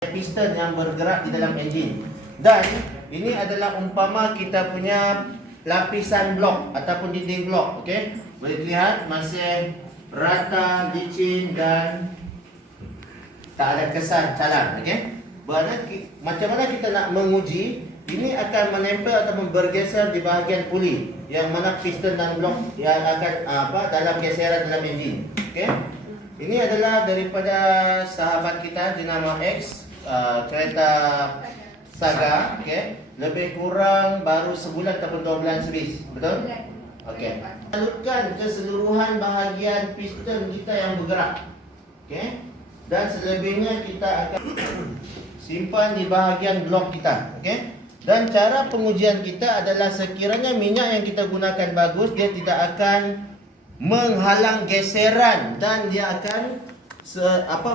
piston yang bergerak di dalam enjin. Dan ini adalah umpama kita punya lapisan blok ataupun dinding blok. Okey, boleh lihat masih rata, licin dan tak ada kesan calar. Okey, macam mana kita nak menguji ini akan menempel atau bergeser di bahagian puli yang mana piston dan blok yang akan dalam geseran dalam enjin. Okey, ini adalah daripada sahabat kita jenama X, kereta Saga. Okey, lebih kurang baru sebulan ataupun 2 bulan servis. Betul? Okey. Salutkan keseluruhan bahagian piston kita yang bergerak. Okey. Dan selebihnya kita akan simpan di bahagian blok kita. Okey. Dan cara pengujian kita adalah sekiranya minyak yang kita gunakan bagus, dia tidak akan menghalang geseran dan dia akan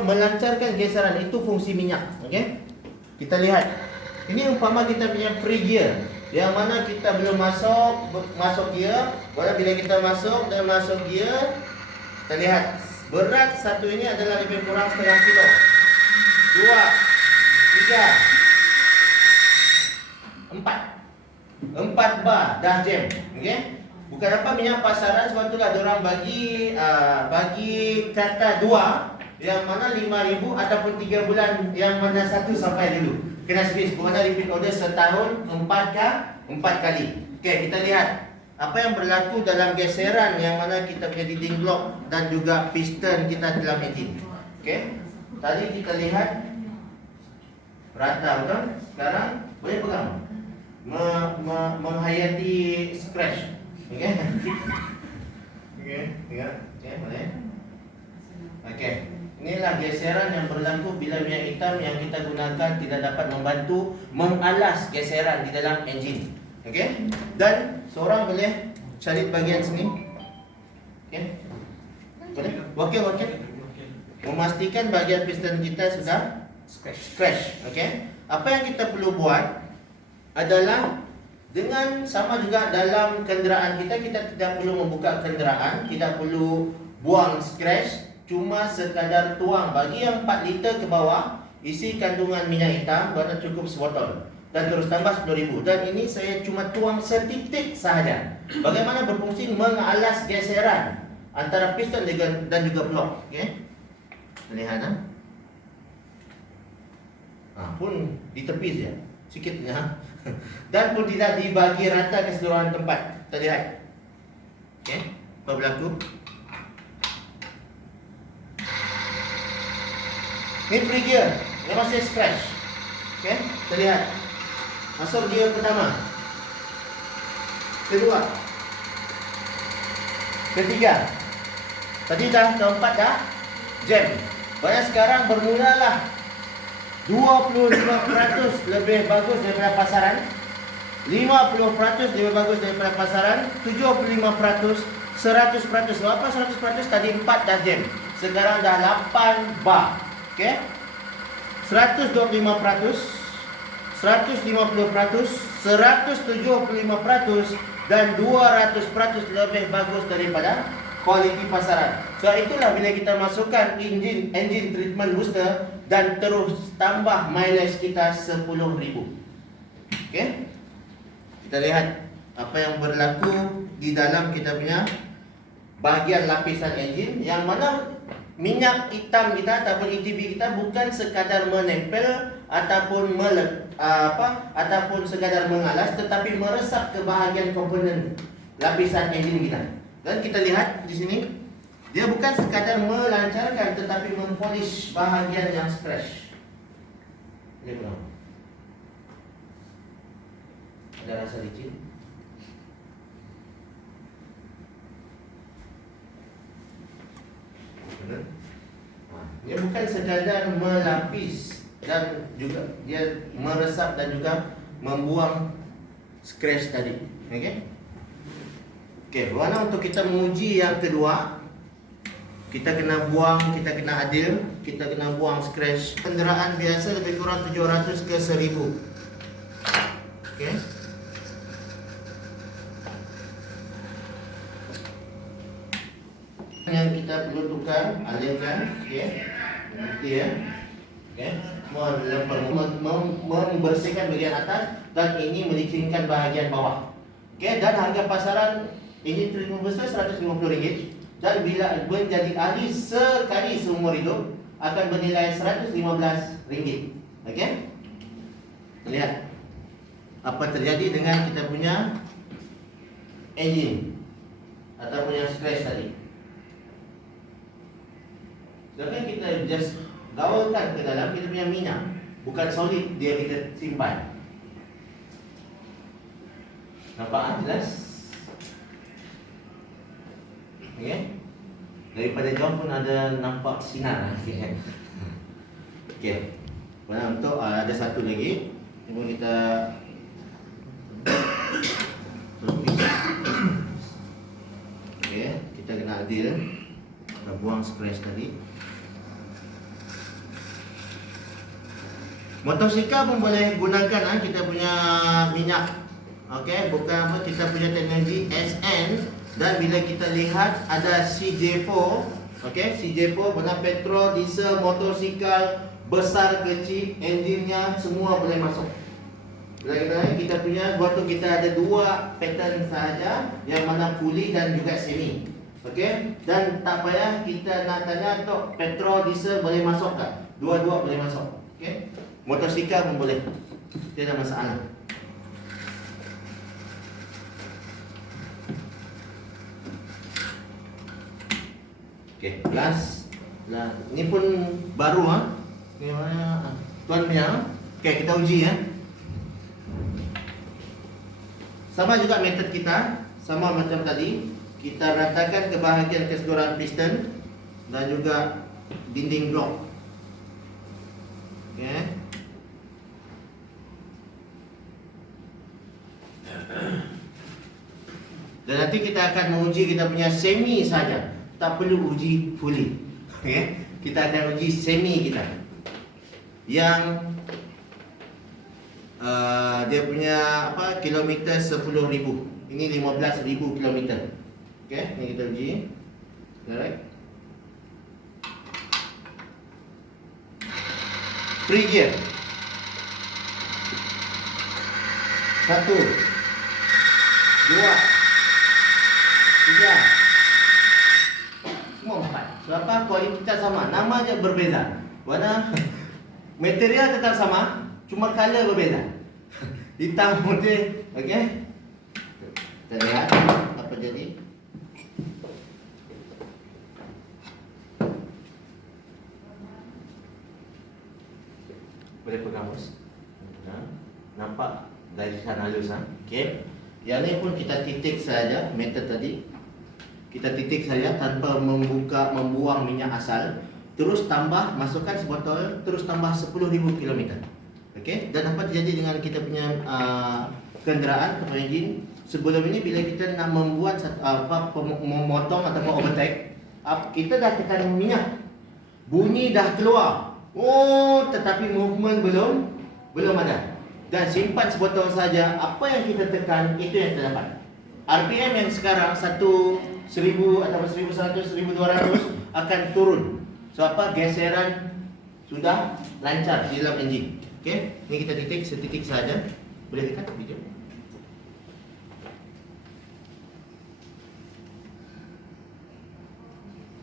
melancarkan geseran. Itu fungsi minyak. Okey. Kita lihat. Ini umpama kita punya free gear yang mana kita belum masuk gear. Bila kita masuk gear, kita lihat berat satu ini adalah lebih kurang setengah kilo. 2, 3, 4 bar dah jam. Okey. Bukan apa minyak pasaran, sebab itulah diorang bagi kata 2 yang mana 5,000 ataupun 3 bulan yang mana 1 sampai dulu. Kena servis, bermakna repeat order setahun 4 kali. Okey, kita lihat apa yang berlaku dalam geseran yang mana kita punya dinding blok dan juga piston kita dalam enjin. Okey. Tadi kita lihat rata, betul? Sekarang boleh pegang. Menghayati scratch. Okey. Okey, tengok. Okey, boleh. Okey. Inilah geseran yang berlaku bila minyak hitam yang kita gunakan tidak dapat membantu mengalas geseran di dalam enjin. Okey? Dan seorang boleh cari bahagian sini. Okey? Boleh? Wakil. Memastikan bahagian piston kita sudah scratch. Okey? Apa yang kita perlu buat adalah dengan sama juga dalam kenderaan kita tidak perlu membuka kenderaan, tidak perlu buang scratch. Cuma sekadar tuang. Bagi yang 4 liter ke bawah, isi kandungan minyak hitam berada cukup sebotol. Dan terus tambah 10,000. Dan ini saya cuma tuang setitik sahaja. Bagaimana berfungsi mengalas geseran antara piston dan juga blok. Okay? Lihat pun di tepi saja, sikit dan pun tidak dibagi rata ke seluruhan tempat. Kita lihat. Okay? Apa berlaku? Ini free gear, dia masih scratch. Okey, kita lihat. Masuk gear pertama, kedua, ketiga. Tadi keempat dah jam. Banyak sekarang bermulalah 25% lebih bagus daripada pasaran, 50% lebih bagus daripada pasaran, 75%, 100%. Berapa 100%? Tadi 4 dah jam. Sekarang dah 8 bar. Okey. 125%, 150%, 175% dan 200% lebih bagus daripada kualiti pasaran. So itulah bila kita masukkan engine treatment booster dan terus tambah mileage kita 10,000. Okey. Kita lihat apa yang berlaku di dalam kita punya bahagian lapisan enjin yang mana minyak hitam kita ataupun ETB kita bukan sekadar menempel ataupun ataupun sekadar mengalas, tetapi meresap ke bahagian komponen lapisan enjin kita. Dan kita lihat di sini dia bukan sekadar melancarkan tetapi mempolish bahagian yang scratch. Lihat belum? Ada rasa licin. Dia bukan sekadar melapis dan juga dia meresap dan juga membuang scratch tadi. Okey. Okey, mana untuk kita menguji yang kedua, kita kena adil, kita kena buang scratch. Kenderaan biasa lebih kurang 700 ke 1,000. Okey. Yang kita perlu tukar, alihkan, okey. Bukti ya. Okay. Membersihkan bahagian atas dan ini melicinkan bahagian bawah. Okay. Dan harga pasaran engine treatment booster RM150 dan bila menjadi ahli sekali seumur hidup akan bernilai RM115. Okay. Lihat apa terjadi dengan kita punya engine ataupun yang scratch tadi. Sedangkan kita just gaulkan ke dalam kita punya minyak, bukan solid dia kita simpan. Nampak jelas? Okay. Daripada jauh pun ada nampak sinar. Okay. Untuk ada satu lagi. Cuba kita okay. Kita kena adil. Kita buang scratch tadi. Motosikal pun boleh gunakan kita punya minyak. Okey, bukan apa, kita punya teknologi SN. Dan bila kita lihat ada CJ4, okey, CJ4 warna petrol, diesel, motosikal besar kecil, enjinnya semua boleh masuk. Bila kita punya waktu kita ada dua pattern sahaja, yang mana fully dan juga semi. Okey, dan tak payah kita nak tanya tok petrol, diesel boleh masuk tak? Dua-dua boleh masuk. Okey. Motosikal pun boleh. Tidak ada masalah. Okey, last. Ini pun baru Ini mana? Tuan punya. Okey, kita uji Sama juga metod kita, sama macam tadi. Kita ratakan ke bahagian keseluruhan piston dan juga dinding blok. Okey. Dan nanti kita akan menguji kita punya semi saja. Tak perlu uji fully. Okay? Kita akan uji semi kita. Yang dia punya kilometer 10,000. Ini 15,000 kilometer. Okay? Ini kita uji. Alright. Free gear. 1 2 3 semua 4. Sebab kualitas sama, nama aja berbeza. Warna material tetap sama, cuma color berbeza. Hitam putih, okey. Kita lihat apa jadi. Boleh pegang bos. Nampak garisan halus okey. Yang ni pun kita titik saja metode tadi. Kita titik saja tanpa membuang minyak asal. Terus tambah, masukkan sebotol, terus tambah 10,000 km. Okey, dan apa terjadi dengan kita punya kenderaan atau enjin? Sebelum ini bila kita nak membuat memotong ataupun overtake, kita dah tekan minyak. Bunyi dah keluar. Oh, tetapi movement belum ada. Dan simpan sebotol saja. Apa yang kita tekan itu yang terdapat. RPM yang sekarang 1,000 atau 1,100, 1,200 akan turun. So geseran sudah lancar di dalam enjin. Okey, ini kita titik setitik saja. Boleh dekat video.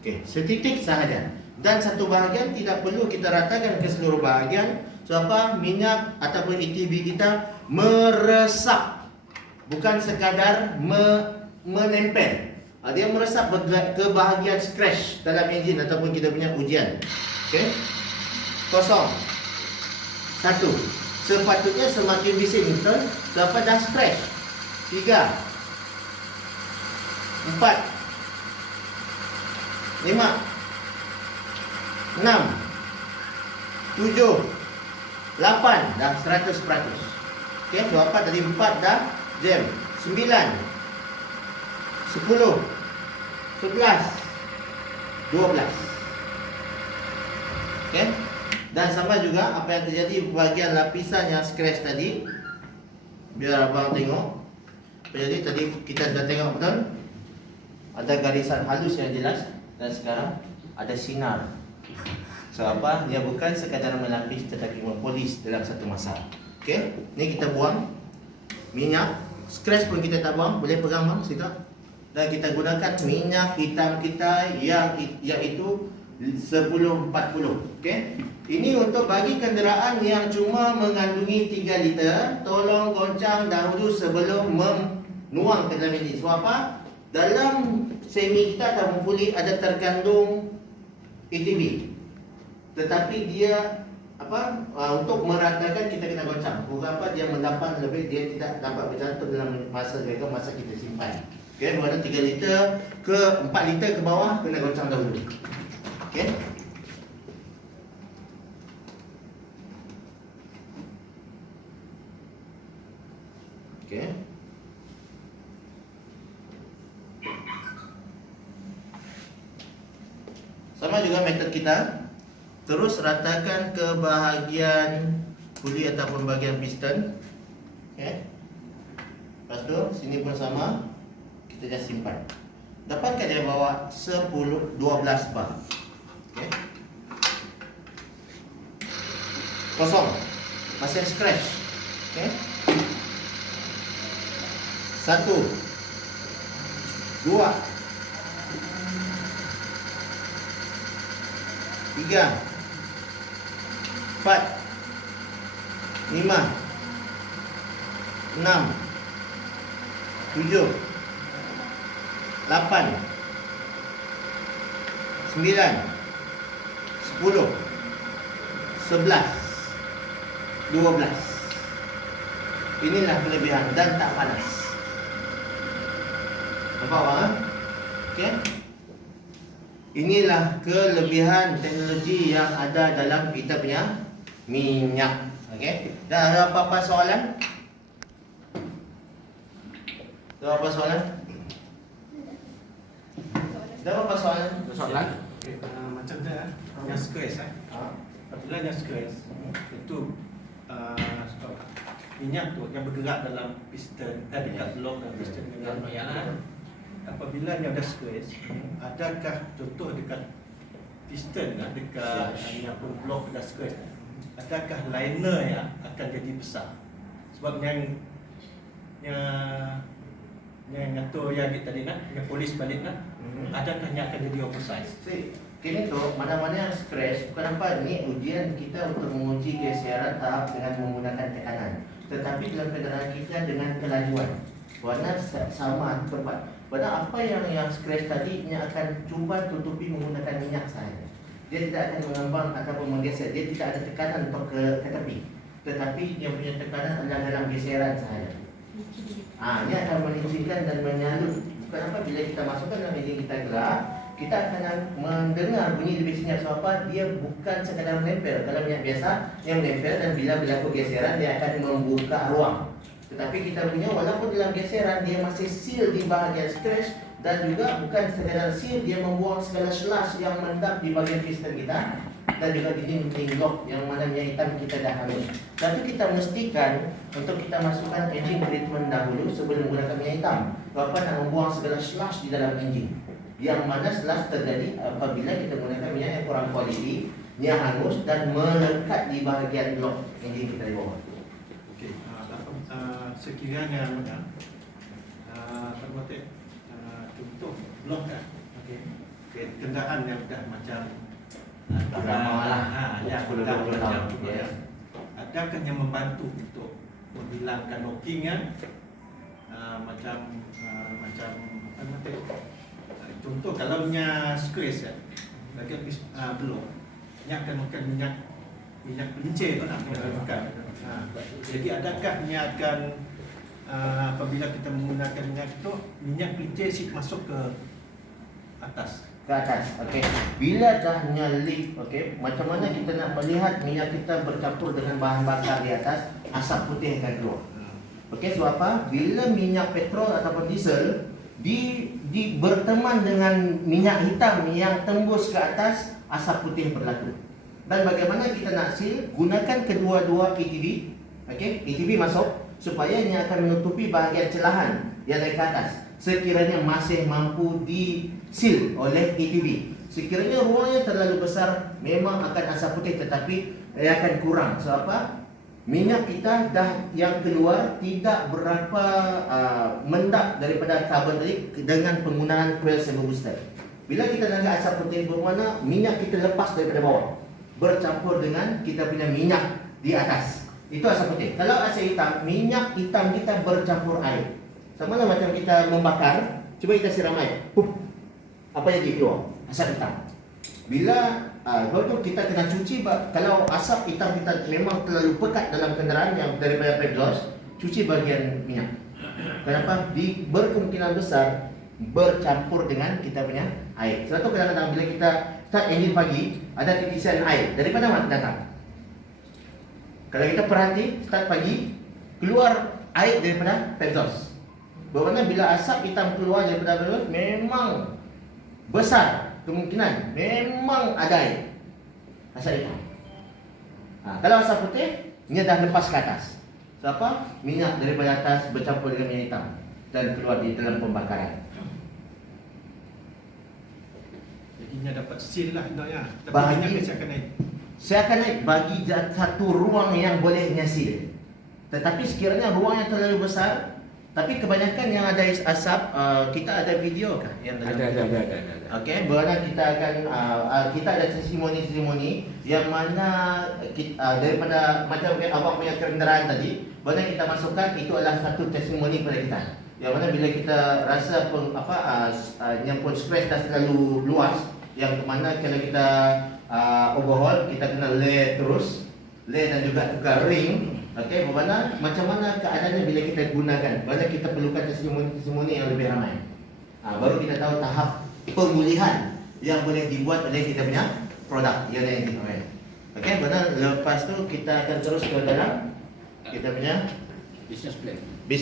Okey, setitik sahaja. Dan satu bahagian tidak perlu kita ratakan ke seluruh bahagian. So minyak ataupun ETB kita meresap. Bukan sekadar menempel. Dia meresap ke bahagian scratch dalam enjin ataupun kita punya ujian. Okey. Kosong. 1. Sepatutnya semakin bising, betul? Sebab dah scratch. 3 4 5 6 7 8 dah 100%. Okey, so tadi 4 dah jam. 9 10 11 12. Okey. Dan sama juga apa yang terjadi bahagian lapisan yang scratch tadi. Biar abang tengok. Jadi tadi kita dah tengok betul. Ada garisan halus yang jelas dan sekarang ada sinar. So apa? Dia bukan sekadar melapis tetapi mempolis dalam satu masa. Okey, ni kita buang minyak. Scratch pun kita tak buang, boleh pegang bang situ. Dan kita gunakan minyak hitam kita yang iaitu 1040. Okey. Ini untuk bagi kenderaan yang cuma mengandungi 3 liter, tolong goncang dahulu sebelum menuang ke dalam enjin. Sebab apa? Dalam semi kita atau fully ada terkandung ATV. Tetapi dia untuk meratakan kita kena goncang. Berapa dia mendapat lebih, dia tidak dapat berjatuh dalam masa kita simpan. Okey, berada 3 liter ke 4 liter ke bawah kena goncang dahulu. Okey. Okey. Sama juga metode kita. Terus ratakan ke bahagian puli ataupun bahagian piston. Okey. Lepas tu sini pun sama. Kita just simpan. Dapatkan dia bawa 12 bar. Okey. Kosong. Masih scratch. Okey. 1 2 3 4 5 6 7 8 9 10 11 12 Inilah kelebihan dan tak panas. Nampak bang? Okey. Inilah kelebihan teknologi yang ada dalam kita punya minyak. Okey. Dan ada apa-apa soalan? Ada apa soalan? Ada apa soalan? Soalan? Okay, macam tu yang squares apabila yang squares itu minyak tu yang bergerak dalam piston dekat blok dan piston dengan apabila yang ada squares, adakah contoh dekat piston dekat yang pun blok ada squares, adakah liner yang akan jadi besar sebab yang ngatur yang tadi yang polis balik adakah yang akan jadi oversize? Kini tu mana-mana yang scratch, bukan apa ni ujian kita untuk menguji geseran tahap dengan menggunakan tekanan. Tetapi dalam kenderaan kita dengan kelajuan warna sama tepat. Pada apa yang scratch tadi yang akan cuba tutupi menggunakan minyak sahaja. Dia tidak akan mengembang ataupun menggeser. Dia tidak ada tekanan untuk ke tepi. Tetapi yang punya tekanan adalah dalam geseran sahaja. Dia akan melincirkan dan menyalur. Bukan apa bila kita masukkan dalam enjin kita gerak, kita akan mendengar bunyi lebih senyap. Sebab apa? Dia bukan sekadar menempel. Kalau minyak biasa, yang menempel dan bila berlaku geseran, dia akan membuka ruang. Tetapi kita punya walaupun dalam geseran, dia masih seal di bahagian scratch. Dan juga bukan sekadar seal, dia membuang segala slush yang mendap di bahagian piston kita. Dan juga dinding lock yang mana minyak hitam kita dah habis. Tapi kita mestikan untuk kita masukkan engine treatment dahulu sebelum menggunakan minyak hitam. Sebab nak membuang segala slush di dalam engine. Yang mana slush terjadi apabila kita menggunakan minyak yang kurang kualiti, minyak hangus dan melekat di bahagian blok engine kita di bawah. Okey, sekiranya contoh blok kenderaan yang dah macam yang dah macam adakah yang membantu untuk menghilangkan knocking macam contoh kalau minyak squares bagian blok minyak akan makan minyak pelincir jadi adakah minyak akan apabila kita menggunakan minyak pelincir masuk ke atas? Ke atas. Okey. Bila dah nyalip, okey, macam mana kita nak melihat minyak kita bercampur dengan bahan bakar di atas, asap putih akan keluar. Okey, sebab apa? Bila minyak petrol ataupun diesel berteman dengan minyak hitam yang tembus ke atas, asap putih berlaku. Dan bagaimana kita nak seal? Gunakan kedua-dua ATV. Okey, ATV masuk supaya ini akan menutupi bahagian celahan yang dari ke atas. Sekiranya masih mampu di seal oleh ATV. sekiranya ruangnya terlalu besar, memang akan asap putih, tetapi akan kurang. So apa? Minyak kita dah yang keluar tidak berapa mendap daripada karbon tadi dengan penggunaan coil servo booster. Bila kita naga asap putih, bermakna minyak kita lepas daripada bawah, bercampur dengan kita punya minyak di atas. Itu asap putih. Kalau asap hitam, minyak hitam kita bercampur air. Sama lah macam kita membakar, cuba kita siram air. Apa yang jadi keluar? Asap hitam. Bila tu kita kena cuci. Kalau asap hitam kita memang terlalu pekat dalam kenderaan yang daripada exhaust, cuci bahagian minyak. Kenapa? Berkemungkinan besar bercampur dengan kita punya air. Sebab tu kadang-kadang bila kita start engine pagi, ada titisan air. Daripada mana datang? Kalau kita perhati, start pagi, keluar air daripada exhaust. Bermakna bila asap hitam keluar daripada exhaust, memang besar kemungkinan memang ada air. Asap hitam. Kalau asap putih, dia dah lepas ke atas. So apa? Minyak daripada atas bercampur dengan minyak hitam dan keluar di dalam pembakaran. Jadinya dapat seal lah ya. Tapi Bagi- minyak mesti akan naik. Saya akan naik bagi satu ruang yang boleh nyasil. Tetapi sekiranya ruang yang terlalu besar, tapi kebanyakan yang ada asap, kita ada video kan? Yang dalam Ada. Okey, bermakna kita akan kita ada testimoni yang mana daripada macam abang punya kenderaan tadi, bermakna kita masukkan itu adalah satu testimoni pada kita. Yang mana bila kita rasa yang pun space dah terlalu luas, yang ke mana kalau kita overhaul, kita kena lay terus, lay dan juga tukar ring. Okey, bermakna macam mana keadaannya bila kita gunakan. Bermakna kita perlukan testimoni yang lebih ramai. Baru kita tahu tahap pemulihan yang boleh dibuat oleh kita punya produk yang kita main. Okey, bermakna lepas tu kita akan terus ke dalam kita punya Business plan. business